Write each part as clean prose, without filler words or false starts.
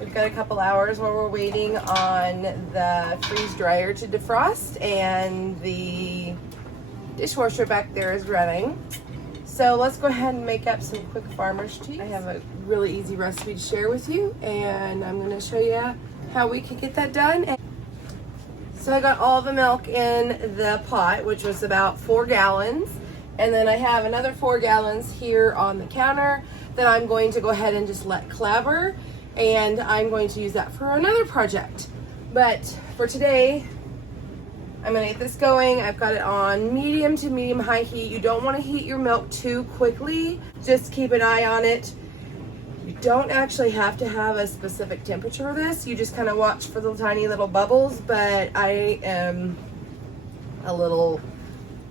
We've got a couple hours where we're waiting on the freeze dryer to defrost, and the dishwasher back there is running. So let's go ahead and make up some quick farmer's cheese. I have a really easy recipe to share with you, and I'm gonna show you how we can get that done. So I got all the milk in the pot, which was about 4 gallons. And then I have another 4 gallons here on the counter that I'm going to go ahead and just let clabber. And I'm going to use that for another project. But for today, I'm gonna get this going. I've got it on medium to medium high heat. You don't wanna heat your milk too quickly. Just keep an eye on it. You don't actually have to have a specific temperature for this. You just kind of watch for the tiny little bubbles, but I am a little,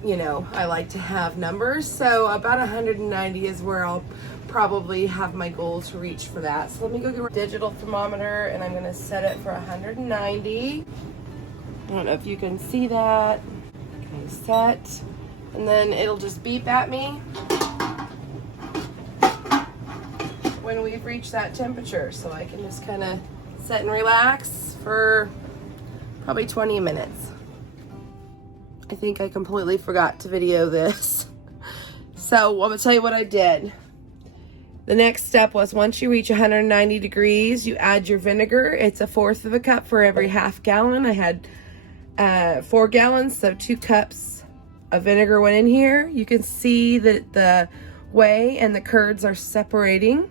you know, I like to have numbers. So about 190 is where I'll probably have my goal to reach for that. So let me go get a digital thermometer, and I'm gonna set it for 190. I don't know if you can see that. Okay, set. And then it'll just beep at me when we've reached that temperature. So I can just kind of sit and relax for probably 20 minutes. I think I completely forgot to video this. So I'm gonna tell you what I did. The next step was, once you reach 190 degrees, you add your vinegar. It's 1/4 of a cup for every half gallon. I had 4 gallons, so 2 cups of vinegar went in here. You can see that the whey and the curds are separating.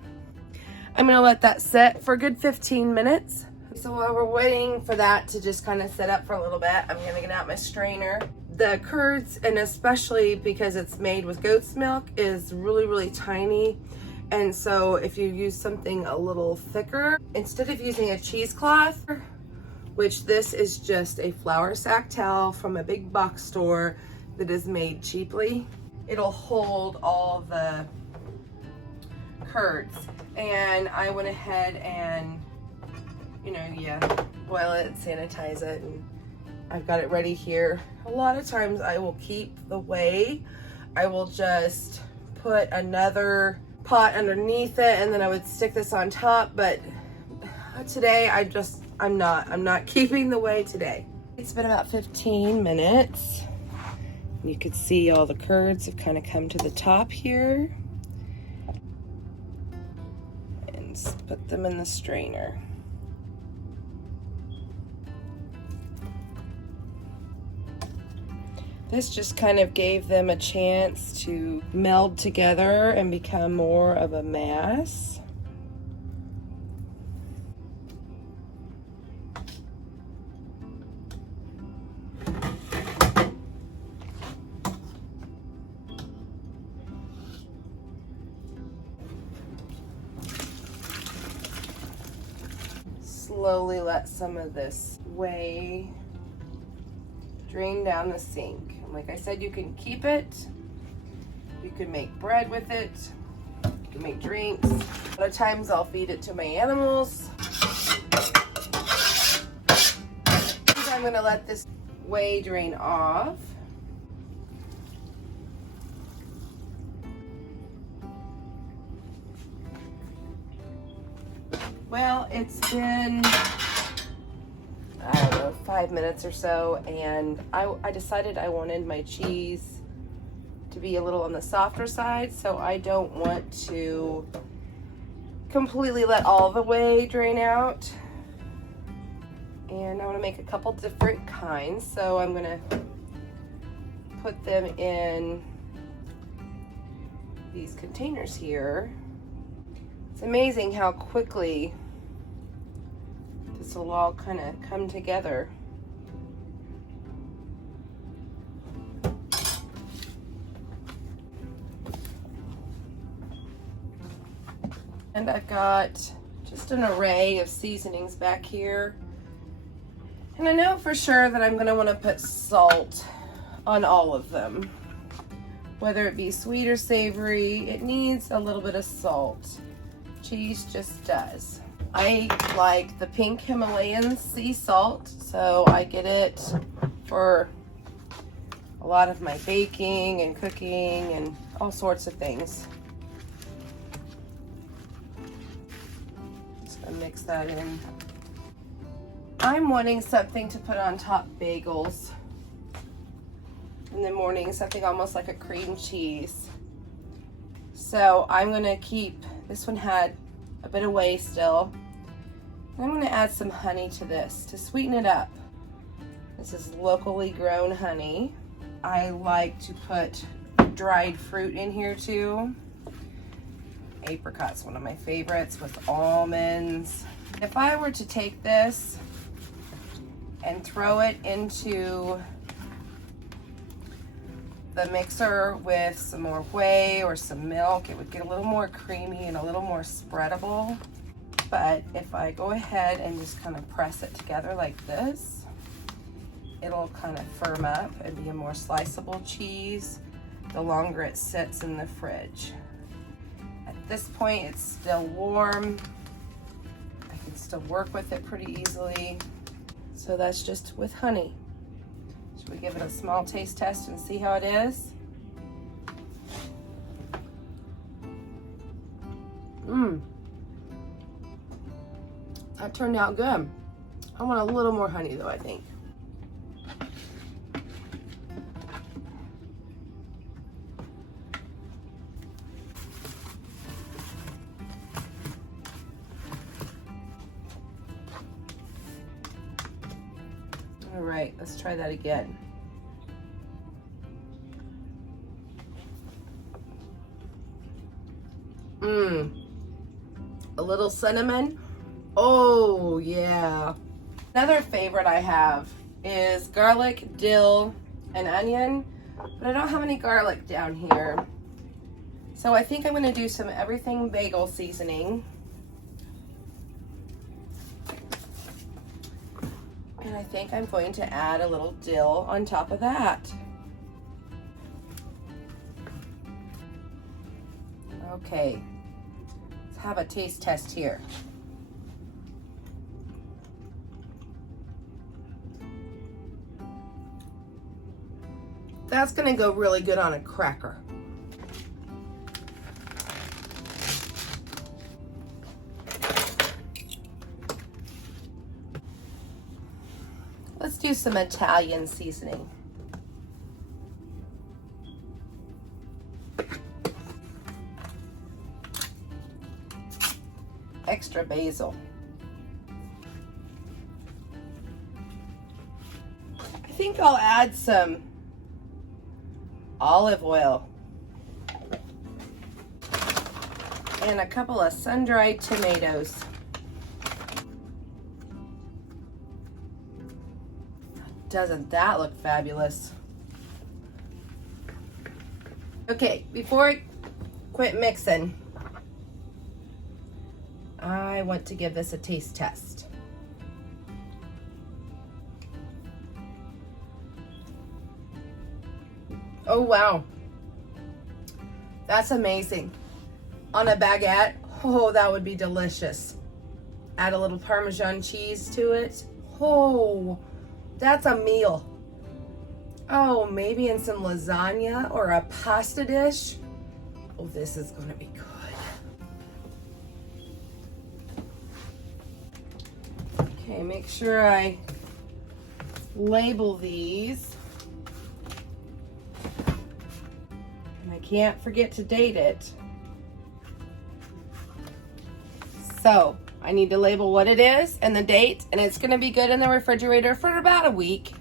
I'm gonna let that set for a good 15 minutes. So while we're waiting for that to just kind of set up for a little bit, I'm gonna get out my strainer. The curds, and especially because it's made with goat's milk, is really, really tiny. And so if you use something a little thicker, instead of using a cheesecloth, which this is just a flour sack towel from a big box store that is made cheaply, it'll hold all the curds. And I went ahead and, you know, boil it, sanitize it, and I've got it ready here. A lot of times I will keep the whey. I will just put another pot underneath it, and then I would stick this on top, but today I'm not keeping the whey today. It's been about 15 minutes. You can see all the curds have kind of come to the top here. And put them in the strainer. This just kind of gave them a chance to meld together and become more of a mass. Slowly let some of this whey drain down the sink. Like I said, you can keep it, you can make bread with it, you can make drinks. A lot of times I'll feed it to my animals. I'm gonna let this whey drain off. Well, it's been, I don't know, 5 minutes or so, and I decided I wanted my cheese to be a little on the softer side, so I don't want to completely let all the whey drain out. And I want to make a couple different kinds, so I'm going to put them in these containers here. It's amazing how quickly this will all kind of come together. And I've got just an array of seasonings back here. And I know for sure that I'm gonna wanna put salt on all of them. Whether it be sweet or savory, it needs a little bit of salt. Cheese just does. I like the pink Himalayan sea salt, so I get it for a lot of my baking and cooking and all sorts of things. Just gonna mix that in. I'm wanting something to put on top bagels in the morning, something almost like a cream cheese. So I'm gonna keep, this one had a bit of whey still. I'm gonna add some honey to this to sweeten it up. This is locally grown honey. I like to put dried fruit in here too. Apricot's one of my favorites with almonds. If I were to take this and throw it into the mixer with some more whey or some milk, it would get a little more creamy and a little more spreadable. But if I go ahead and just kind of press it together like this, it'll kind of firm up and be a more sliceable cheese the longer it sits in the fridge. At this point, it's still warm. I can still work with it pretty easily. So that's just with honey. Should we give it a small taste test and see how it is? That turned out good. I want a little more honey though, I think. All right, let's try that again. A little cinnamon. Oh yeah. Another favorite I have is garlic, dill, and onion, but I don't have any garlic down here. So I think I'm gonna do some everything bagel seasoning. And I think I'm going to add a little dill on top of that. Okay, let's have a taste test here. That's gonna go really good on a cracker. Let's do some Italian seasoning. Extra basil. I think I'll add some olive oil and a couple of sun-dried tomatoes. Doesn't that look fabulous? Okay, before I quit mixing, I want to give this a taste test. Oh wow, that's amazing. On a baguette, oh, that would be delicious. Add a little Parmesan cheese to it. Oh, that's a meal. Oh, maybe in some lasagna or a pasta dish. Oh, this is gonna be good. Okay, make sure I label these. And I can't forget to date it. So I need to label what it is and the date, and it's gonna be good in the refrigerator for about a week.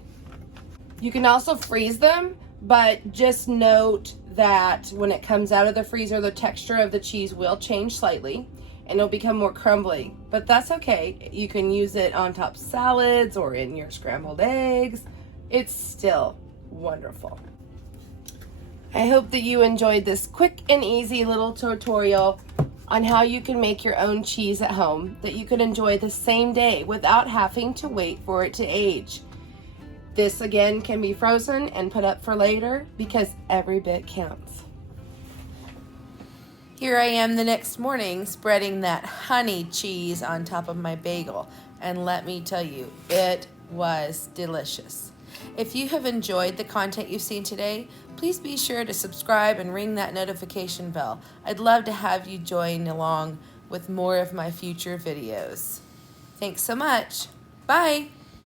You can also freeze them, but just note that when it comes out of the freezer, the texture of the cheese will change slightly and it'll become more crumbly, but that's okay. You can use it on top salads or in your scrambled eggs. It's still wonderful. I hope that you enjoyed this quick and easy little tutorial on how you can make your own cheese at home that you can enjoy the same day without having to wait for it to age. This again can be frozen and put up for later because every bit counts. Here I am the next morning spreading that honey cheese on top of my bagel, and let me tell you, it was delicious. If you have enjoyed the content you've seen today, please be sure to subscribe and ring that notification bell. I'd love to have you join along with more of my future videos. Thanks so much. Bye.